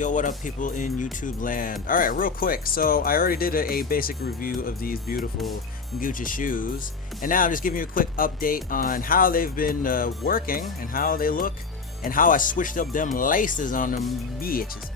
Yo, what up people in YouTube land? Alright, real quick, so I already did a basic review of these beautiful Gucci shoes, and now I'm just giving you a quick update on how they've been working and how they look and how I switched up them laces on them bitches.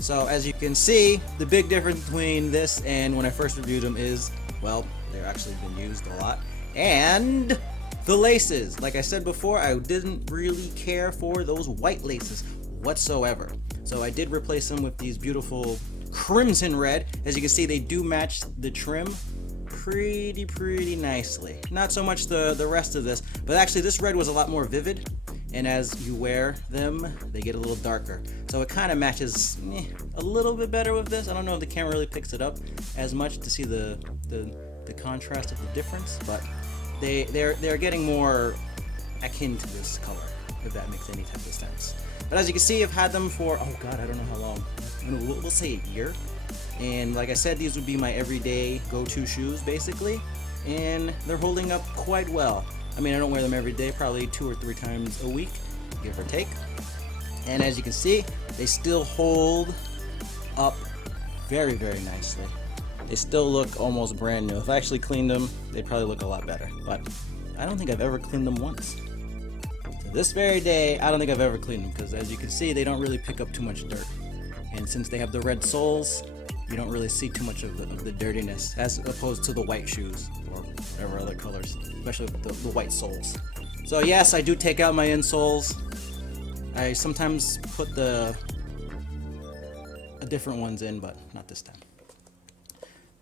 So as you can see, the big difference between this and when I first reviewed them is, well, they're actually been used a lot, and the laces. Like I said before, I didn't really care for those white laces whatsoever. So I did replace them with these beautiful crimson red. As you can see, they do match the trim pretty nicely. Not so much the rest of this, but actually this red was a lot more vivid, and as you wear them, they get a little darker. So it kind of matches a little bit better with this. I don't know if the camera really picks it up as much to see the contrast of the difference, but they're getting more akin to this color, if that makes any type of sense. But as you can see, I've had them for, oh god, I don't know how long. We'll say a year. And like I said, these would be my everyday go-to shoes, basically. And they're holding up quite well. I mean, I don't wear them every day, probably 2 or 3 times a week, give or take. And as you can see, they still hold up very nicely. They still look almost brand new. If I actually cleaned them, they'd probably look a lot better. But I don't think I've ever cleaned them once. This very day, I don't think I've ever cleaned them, because as you can see, they don't really pick up too much dirt. And since they have the red soles, you don't really see too much of the dirtiness, as opposed to the white shoes or whatever other colors, especially with the white soles. So yes, I do take out my insoles. I sometimes put the different ones in, but not this time.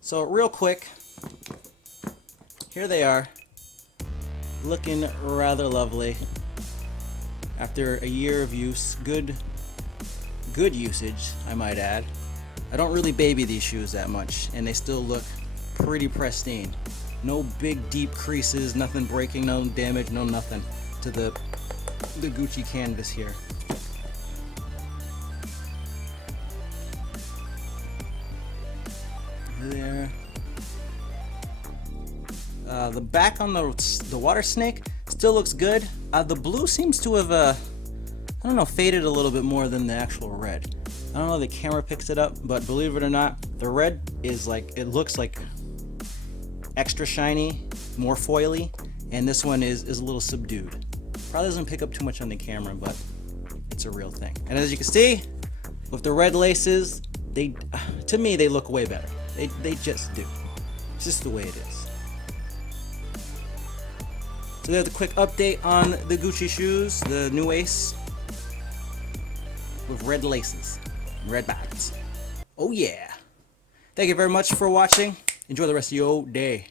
So real quick, here they are, looking rather lovely. After a year of use, good usage, I might add. I don't really baby these shoes that much, and they still look pretty pristine. No big deep creases, nothing breaking, no damage, no nothing to the Gucci canvas here. There. The back on the water snake still looks good. The blue seems to have, I don't know, faded a little bit more than the actual red. I don't know if the camera picks it up, but believe it or not, the red is like, it looks like extra shiny, more foily, and this one is a little subdued. Probably doesn't pick up too much on the camera, but it's a real thing. And as you can see, with the red laces, to me, they look way better. They just do. It's just the way it is. So there's a quick update on the Gucci shoes, the new Ace with red laces, red bottoms. Oh yeah. Thank you very much for watching. Enjoy the rest of your day.